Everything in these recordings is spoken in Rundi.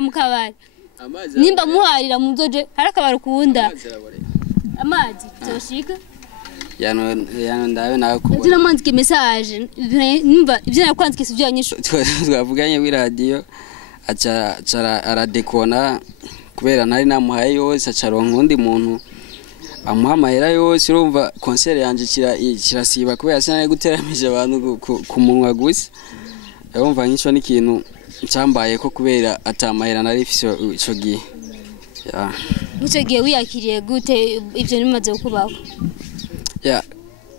mukabari nimba muharira muzoje hari akabari kunda amazi zoshika yano ndabe nawe kubona ndina mwandike message nimba ivyo nakwandike sivyo nyisho twavuganye wi radio aca aradekona kubera nari namuhaye yose acaronka undi muntu amuhamahera yose urumva concert yanje kirasiba kubera sinari guteramije abantu ku munwa gusa urumva nk'ico n'ikintu cyambaye ko kubera atamahera nari fise ico gihe Nico gihe wiyakiriye gute ivyo nimaze kubaho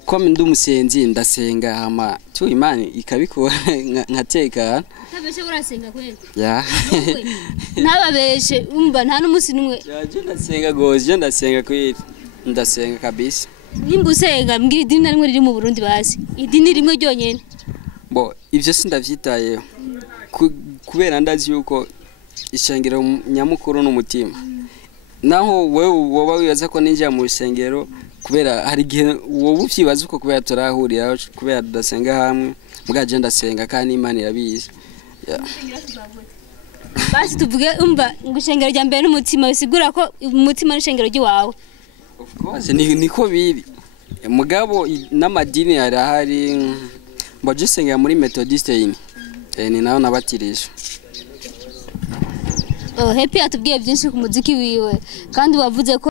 ko ndumusenzi ndasenga hama tu Imana ikabikora nkateka tabeshe urasenga kweli nababeshe umba nta n'umusi numwe je ndasenga goje ndasenga kweli ndasenga kabisa nimba usenga mbwira idini na rimwe riri mu Burundi basi idini rimwe ryonyene bo ivyo sindavyitayeho kubera ndazi yuko ishengero nyamukuru n'umutima naho wewe woba wibaza ko ninjya mu rusengero kubera hari gihe wowe uvyibaza uko kubera turahurira kubera tudasenga hamwe mugaje ndasenga kandi Imana irabizi basi tuvuge umba ngushengero rya mbere n'umutima bisigura ko umutima n'ishengero ry'iwawe of course niko biri mugabo n'amadini arahari mbaje sengera muri Methodist ni naho nabatirije Happy atubwiye byinshi ku muziki wiwe kandi wavuze ko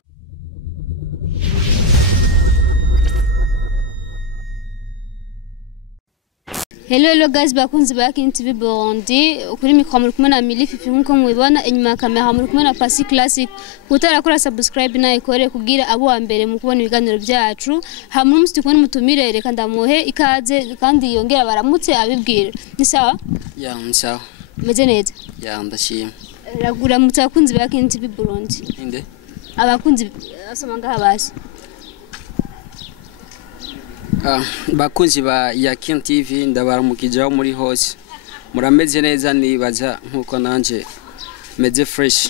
Hello guys bakunzi ba YAKINI TV Burundi kuri mikro muri kumwe na Milififi nkuko mubibona inyuma ya kamera muri kumwe na Pasi Classic kutarakora subscribe na ikore kugira abo wa mbere mu kubona ibiganiro byacu hamwe n'umusti kubona mutumire reka ndamuhe ikaze kandi yongera baramutse abibwira ni sawa ni sawa meze neza ndashima ragura mutakunzi ba YAKINI TV Burundi inde abakunzi asoma ngaha basi bakunzi ba YAKINI TV ndabaramukijaho muri hose murameze neza nibaza nkuko nanje meze fresh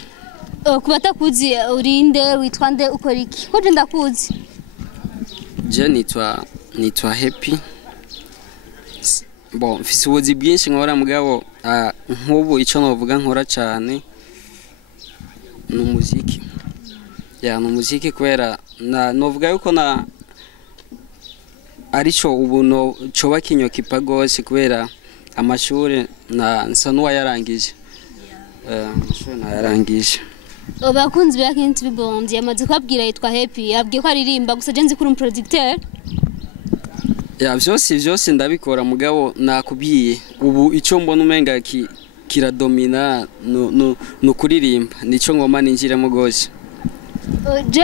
kubatakuzi urinde witwa nde ukora iki ko ndakuzi je nitwa Happy bon mfise ubuzi bwinshi nkora mugabo nkubu ico novuga nkora cyane n'umuziki n'umuziki kwera novuga yuko arico ubu no coba kinyokipa gose kubera amashuri nsa nuwa yarangije amashuri yarangije bakunzi ba YAKINI TV Burundi yamaze kwabwira yitwa Happy yabwiye ko aririmba gusa je nzi kuri producteur vyose ndabikora mugabo nakubiye ubu ico mbona umenga kiradomina no kuririmba nico ngoma ninjiremo gose je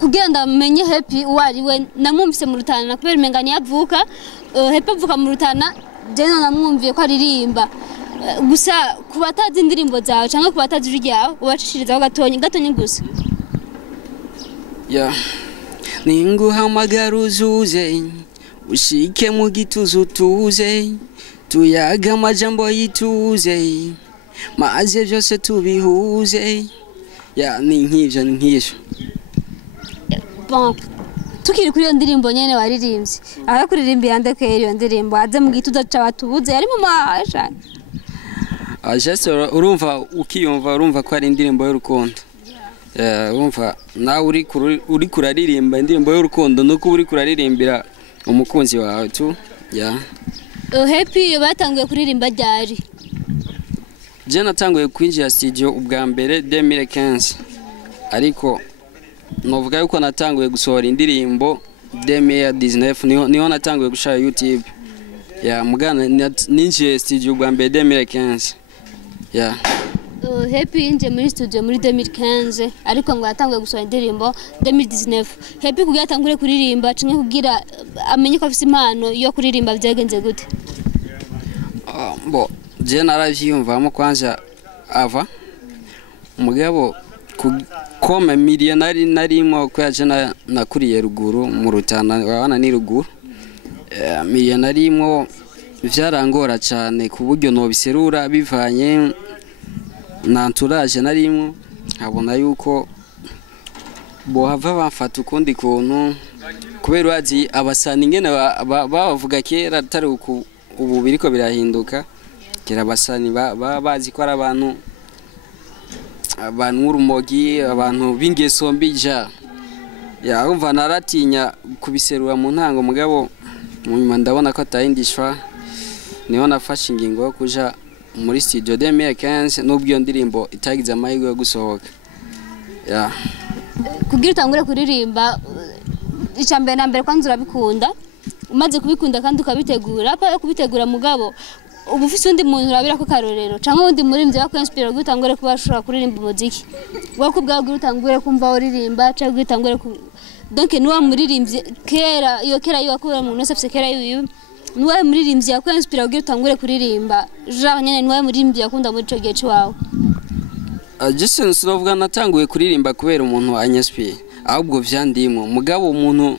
kugenda menye Happy wari we namwumvise mu Rutana kubera imengani yavuka Happy avuka mu Rutana je namwumviye ko aririmba gusa kubatazi indirimbo zawe cyangwa kubatazi ryawe ubacishirizaho gatonye gusa ninguhamagara uzuze ushike mu gituzu tuze tuyaga amajambo yituze maze byose tubihuze ni nk'ivyo bon tukiri kuri iyo ndirimbo nyene waririmbye aho kuririmbira nde Kweri iyo ndirimbo aze mu gituza c'abatubuze yari mu mahasha urumva ukiyumva urumva ko ari indirimbo y'urukundo urumva nawe uri kuraririmba indirimbo y'urukundo nuko uri kuraririmbira umukunzi wawe tu Happy batanguye kuririmba ryari je natanguye kwinjira studio ubwa mbere 2015 ariko novuga yuko natanguye gusohora indirimbo 2019 niho natanguye gushaka YouTube mugana ninjiye studio ubwa mbere 2015 Happy nje muri studio muri 2015 ariko ngo yatanguye gusohora indirimbo 2019 Happy kugira atangure kuririmba cinye kugira amenye ko afite impano yo kuririmba byagenze gute bo je naravyumvamo kwanza ava umugabo kome miliyonari narimo kwaje nakuriye ruguru mu Rutana wana ni ruguru miliyonarimo vyarangora cyane ku buryo no biserura bivanye na entourage narimo abona yuko bo hava bafata ukundi kuntu kubera wazi abasani ngene bavuga kera atari ubu biriko birahinduka kera abasani bazi ko ari abantu abantu urumogi abantu bingeso mbija ya umva naratinya kubiserura mu ntango mugabo munyuma ndabona ko atayindishwa niho nafashe ingingo yo kuja muri studio 2015 nubwo iyo ndirimbo itagize amahirwe yo gusohoka ya kugira utangure kuririmba icambere na mbere kwanza urabikunda umaze kubikunda kandi ukabitegura apa kubitegura mugabo ubu ufise undi muntu urabira ko karorero canke undi muririmvye bakwenspira kugira utangure kubashura kuririmba umuziki wako bwawe utangure kumva uririmba canke utangure donc nuwa muririmvye kera iyo wakubera mu nose afise kera yiwe nuwa muririmvye yakwenspira kugira utangure kuririmba genre nyene nuwa muririmvye yakunda muri ico gihe cyawe Jason Slovuga natanguye kuririmba kubera umuntu anyaspiye ahubwo vyandimo mugabo umuntu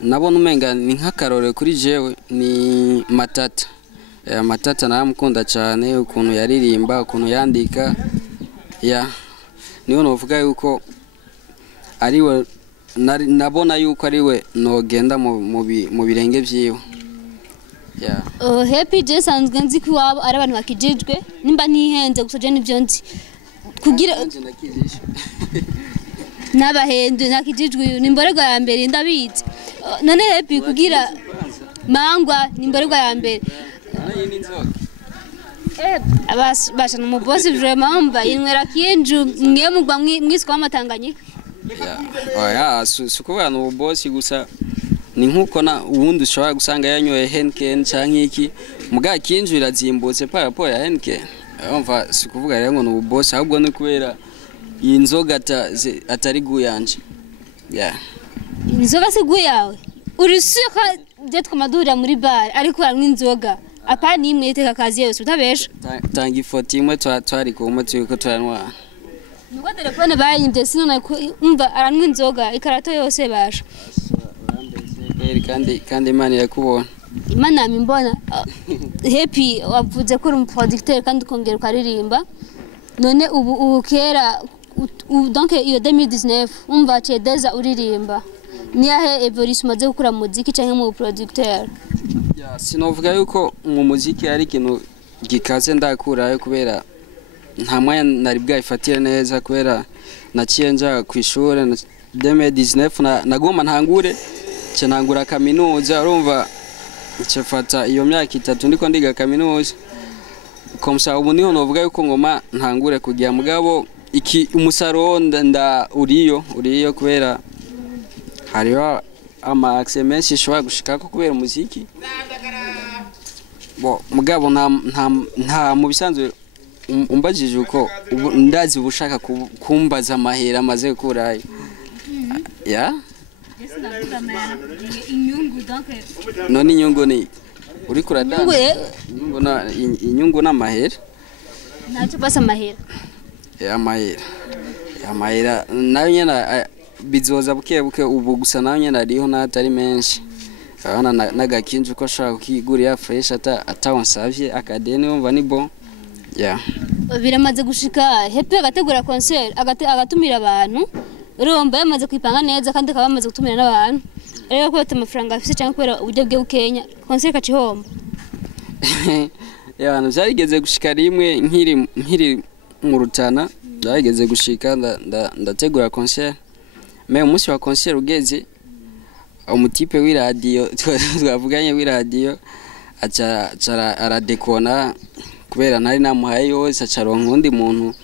nabona umenga ni nkakarore kuri jewe ni Matata Matata naramukunda cyane ukuntu yaririmba ukuntu yandika ya niho novuga yuko ariwe nabona yuko ariwe nogenda mu birenge vyiwe ya Happy Jason nzi ko wabo ari abantu bakijijwe nimba ntihenze gusa je nivyo nzi kugira n'abahendu nakijijwe nimborerwa ya mbere ndabizi none Happy kugira mangwa nimborerwa ya mbere basha no boss vraiment mba inwera kinju ngiye mugwa mwiswa amatanganyika ya sukuba no boss gusa ni nkuko na ubundi ushobora gusanga yanyoye Henken canke iki muga kinju irazimbutse parapo ya Henken umva sikuvuga rero ngo no boss ahubwo no kubera iyi nzoga atari guyanje ya inzoga siguyawe urisuka jetwa madura muri bar ariko aranywa inzoga apa ni imwe iteka kazi yose utabesha tanga ifoto imwe twari ku muti yuko twanwa nuko telefone bayimvye sinona umva aranywa inzoga ikarato yose basha kandi Imana yakubona Imana mimbona Happy wavuze ko uri umuproducteur kandi ukongera ukaririmba none ubu kera donc iyo 2019 umva cedeza uririmba niyahe evolution maze gukura muziki canke mu producteur ya sinovuga yuko mu muziki ari kintu gikaze ndakurayo kubera nta mwanya nari bwayifatire neza kubera naciye nja kwishura 2019 nagoma ntangure cenangura kaminuza urumva cefata iyo myaka 3 ndiko ndiga kaminuza komsa ubu niho novuga yuko ngoma ntangure kugira mugabo iki umusaro nda uriyo kubera hariho ama access shwa gushikako kubera umuziki bo mugabo nta mu bisanzwe umbajije uko ndazi ubushaka kumbaza amahera amaze gukurayo ya none inyungu ni uri kuradana inyungu n'amahera ntacyo basa amahera amahera nayo nyene bizoza buke ubu gusa nayo nyene ariho natari menshi abana nagakinje ko ashaka kigurira fresh atawonsavye akadeni umva ni bon ya biramaze gushika Happy agategura concert agatumira abantu urumva yamaze kwipanga neza kandi akaba yamaze gutumira n'abantu rero ko amafaranga afise cyangwa kwera uburyo bwe bukenya concert kacihomba abantu byarigeze gushika rimwe nkiri mu Rutana byarigeze gushika ndategura concert me umunsi wa concert ugeze umutipe w'iradio twavuganye w'iradio aca aradekona kubera nari namuhaye yose acaronka undi muntu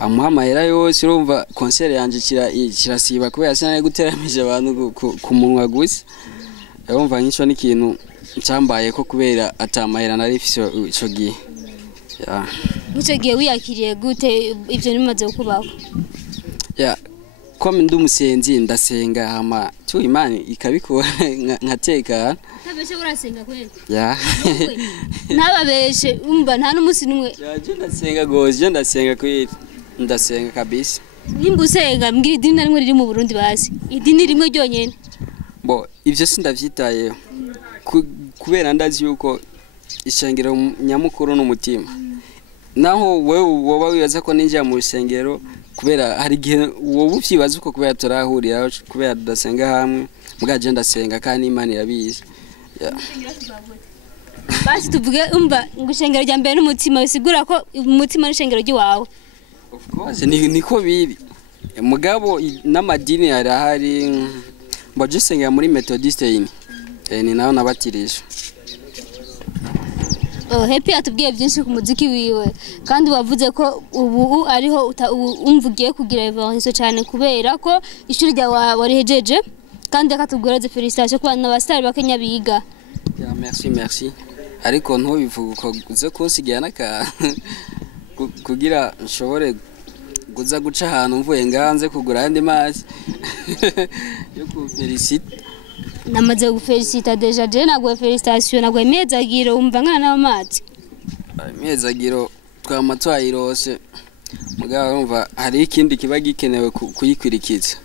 amuha amahera yose urumva concert yanje kirasiba kubera sinari guteramije abantu ku munwa gusa urumva nk'icyo ni ikintu cyambaye ko kubera atamahera nari ifise ico gihe ya nicyo gihe wiyakiriye gute ivyo bimaze kubaho ya comme ndumusenzi ndasenga hama tu Imana ikabikora nkateka tabeshe urasenga kweli ya ntababeshe umva nta n'umusi numwe je ndasenga goje ndasenga kweli ndasenga kabisa nimba usenga mbwira idini narimwe riri mu Burundi basi idini rimwe ryonyene bo ivyo sindavyitayeho kubera ndazi yuko ishengero nyamukuru n'umutima naho wewe woba wibaza ko ninjya mu rusengero kubera hari gihe wowe uvyibaza uko kubera turahurira kubera tudasenga hamwe mugaje ndasenga kandi Imana irabizi basi tuvuge umva ngushengero rya mbere n'umutima bisigura ko umutima n'ishengero ry'iwawe of course niko biri mugabo n'amadini yarahari mbaje senga muri methodiste yini ni naho nabatirije. Happy atubwiye byinshi ku muziki wiwe kandi wavuze ko ubu ariho umvugiye kugira evolution cyane kubera ko ishuri rya warihejeje kandi akatubwira ze felicitation ku bana basitari bakenya biga. Ya merci ariko ntubivuga uko uze kunsigira naka kugira nshobore guza guca ahantu mvuye nganze kugura andi mazi yo ku felicite. Namaze gufelicita deja je nagwe felicitation nagwe mezagiro umva nkana n'amazi. Mezagiro twamatwayirose mugabo umva hari ikindi kiba gikenewe kuyikwirikiza.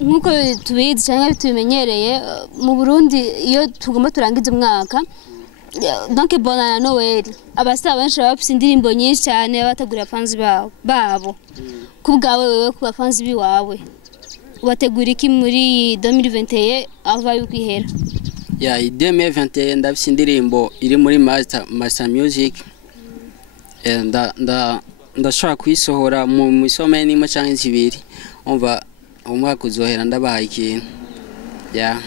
Nkuko tubizi cyangwa tubimenyereye mu Burundi iyo tugomba turangiza umwaka donc bonana Noel abasaba benshi bafite indirimbo nyinshi cyane bategura fans babo kubgawe wewe ku fans biwawe wategura iki muri 2021 avaye kwihera? Ya 2021 ndafite indirimbo iri muri master music ndashaka kuyisohora mu misome n'imwe cyangwa zibiri umva umwaka uzohera ndabaha ikintu. Ya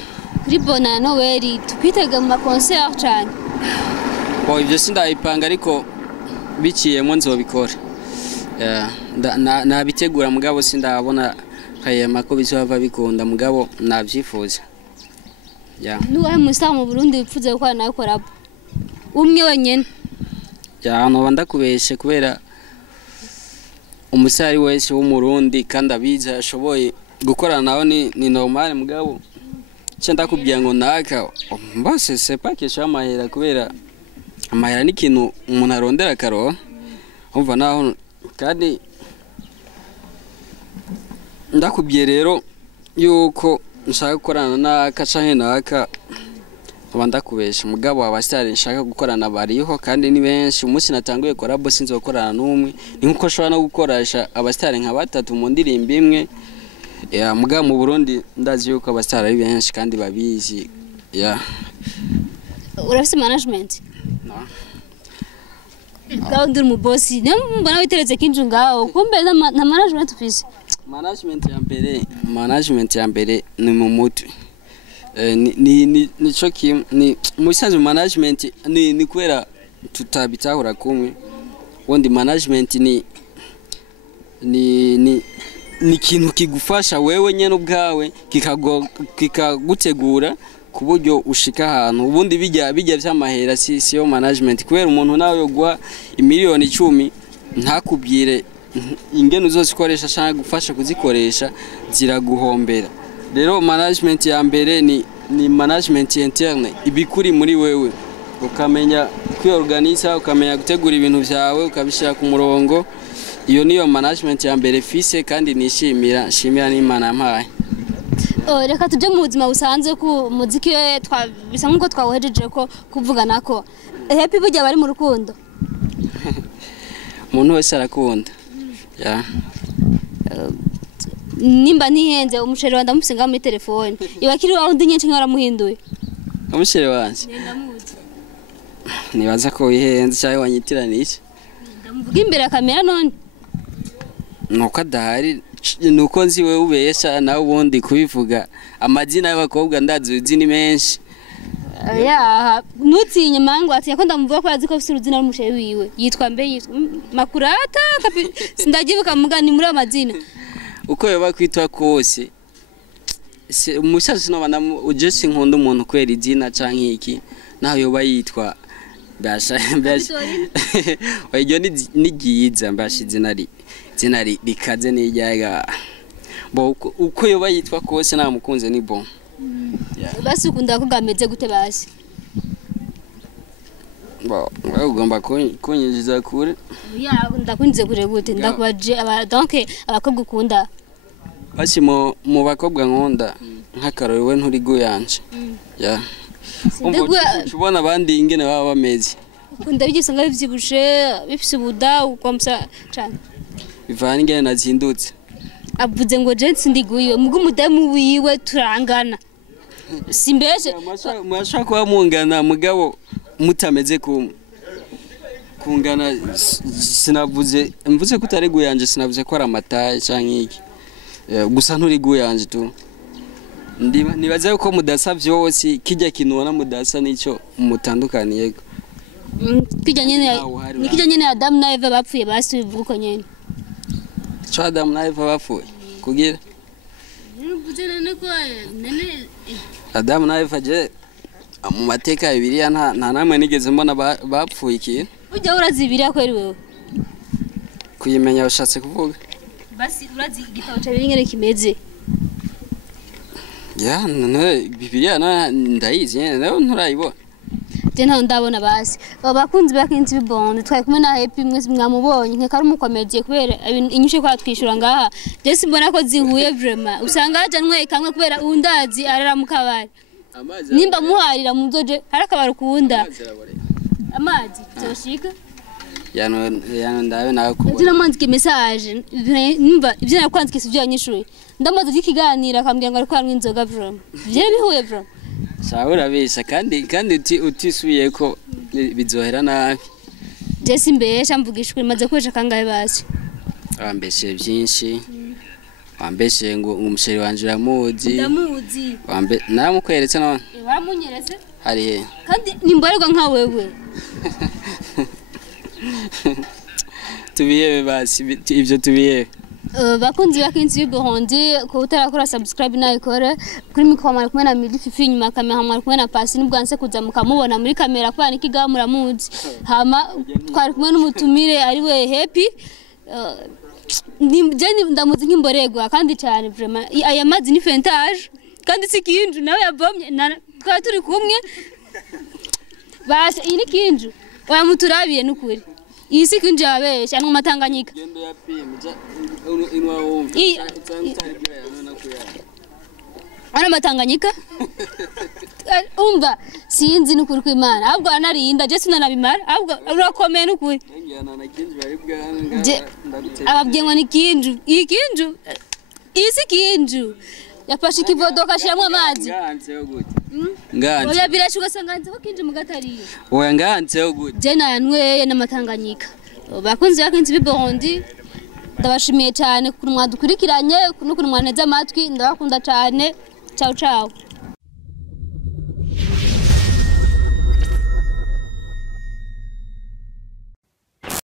kuri bonana Noel tukwitega mu concert cyane ibyo sindabipanga ariko biciyemo nzobikora. Nabitegura mugabo sindabona kayema ko bizova bikunda mugabo nabyifuza. Nuwahe musitari mu Burundi wipfuze gukora nawe korabo umwe wenyene? Noba ndakubeshe kubera umusitari wese w'umurundi kandi abiza ashoboye gukorana nawe ni normal mugabo cyo ndakubwiye ngo naka mbose c'est pas question y'amahera kubera amahera ni ikintu umuntu arondera karo umva naho kandi ndakubwiye rero yuko nshaka gukorana naka canke naka ndakubesha mugabo abasitari nshaka gukorana bariho kandi ni benshi umunsi natanguye korabo sinzokorana n'umwe ni nkuko nshobora no gukoresha abasitari nka batatu mu ndirimbo imwe. Mugabo mu Burundi ndazi yuko abasitari ari benshi kandi babizi. Urafise management? No. Gaho ndur mu boss mbona witeretse kinju ngaho kumbe na management ufise? Management ya mbere ni mu mutwe. Ni choki ni musanzu management ni kwera tutabitahura kumwe wondi management ni kintu kigufasha wewe nyene ubwawe kikagutegura kuburyo ushika ahantu ubundi bijya by'amahera siyo management kwera umuntu nawe yogwa imiliyoni 10 ntakubwire ingene uzosikoresha cyangwa gufasha kuzikoresha ziraguhombera. Rero management ya mbere ni management interne ibikuri muri wewe ukamenya kwiorganiza ukamenya gutegura ibintu byawe ukabishira ku murongo. Iyo niyo management ya mbere fise kandi nishimira n'Imana yampaye. Reka tuje mu buzima busanzwe ku muziki bisa nkuko twawuhejeje ko kuvuga nako happy burya bari mu rukundo. Umuntu wese arakunda. Nimba nihenze umusheri wanda musinga muri telefone ibakiri waho ndi nyinshi nkaramuhinduye umusheri wanje nibaza ko wihenze cyangwa wanyitiranije ndamuvuga imbere ya kamera none nuko adahari nuko nzi wewe ubesha nawe ubundi kubivuga amazina y'abakobwa ndazuzi ni menshi. Nutinye mangu ati yakunda muvuga ko yaziko afite uruzina rw'umusheri wiwe yitwa Makurata sindagibuka mugani muri amazina uko yoba kwitwa kose umusazi no bana ujese nkunda umuntu kwera izina canke iki naho yoba yitwa basha oyo ni giyiza mbashi izina rikaze n'ijyaga bo uko yoba yitwa kose nta mukunze ni bon. Basi ukunda ko gameze gute basi? Ugomba kunyinjiza kure. Ndakunze kure gute ndakubaje donc abakobwa ukunda basi mu bakobwa nkunda nk'akarore we nturi guyanje. Ubona abandi ingene baba bameze ukunda bigisanga bivyibushe bifise ubuda ukomsa cyane bivana ingene nazindutse avuze ngo je sindiguye mugo umudamu wiwe turangana simbeshe mwashaka kuba mungana mugabo mutameze kumwe kungana sinavuze mvuze ko utari guyanje sinavuze ko ari amataye canke iki gusa nturi guyanje tu nibaza ko mudasa vyose kijya kinona mudasa nico mutandukaniye kijya nyene nikijya nyene Adam na Eva bapfuye basi bivuko nyene cyo Adam na Eva bapfuye kugira Adam na Eva je mu mateka ya Bibiliya nta namwe nigeze mbona bapfuye iki ujya urazi Bibiliya kweri wewe kuyimenya ushatse kuvuga basi urazi igitabo cya Bibiliya kimeze ya Bibiliya ndayizi nayo nturayibona je nta ndabona basi bakunzi bakinzi bibondo twari kumwe na Happy mwese mwamubonye nke kari umukomediye kubera inyishe kwa twishura ngaha je simbona ko zihuye vraiment usanga haje nwe kamwe kubera undazi arara mu kabari nimba muharira muzoje harakabara kuunda amazi zoshika yano ndabe nako ndira mwandike message nimba ivyo nakwandike sivyo yanyishuye ndamaze ikiganira akambwira ngo ari kwa inzoga vraiment je bihuye vraiment Saura bisa kandi utisubiye ko bizohera nabi Jesse mbesha mvugishwe maze kwesha kangahe basi Wambeshe byinshi wambeshe ngo umusheri wanje uramuzi ndamuzi naramukweretse none waramunyeretse hari he kandi nimborerwa nka wewe tubiye basi ivyo tubiye bakunzi bakinzi bibondi ko utarakora subscribe nayikore kuri mikoma kumwe na Milififi nyuma kamera hamwe kumwe na Pasi nibwanse kuza mukamubona muri kamera kwa nikiga muramuzi hama twari kumwe n'umutumire ari we Happy ndimjeni ndamuzi nkimboregwa kandi cyane vraiment aya mazi ni fentage kandi sikinju nawe yabomye twari turi kumwe basi ini kinju wamuturabiye nukuri iyi sikinju yabesha ano matanganyika gendo yapimja inwa wumva ana matanganyika umva sinzi nukuri kw'Imana ahubwo anarinda je sinanabimara ahubwo urakomeye nukuri ababyengo ni kinju iyi kinju isi kinju yafashe ikivodo kashiramwe amazi nganze oya birashuka sanganze ko kinju mugatariye oya nganze gute je nayanyweye n'amatanganyika bakunzi bakinzi bibondi ndabashimiye cyane kuri mwadukurikiranye no kuri mwaneze amatwi ndabakunda cyane ciao ciao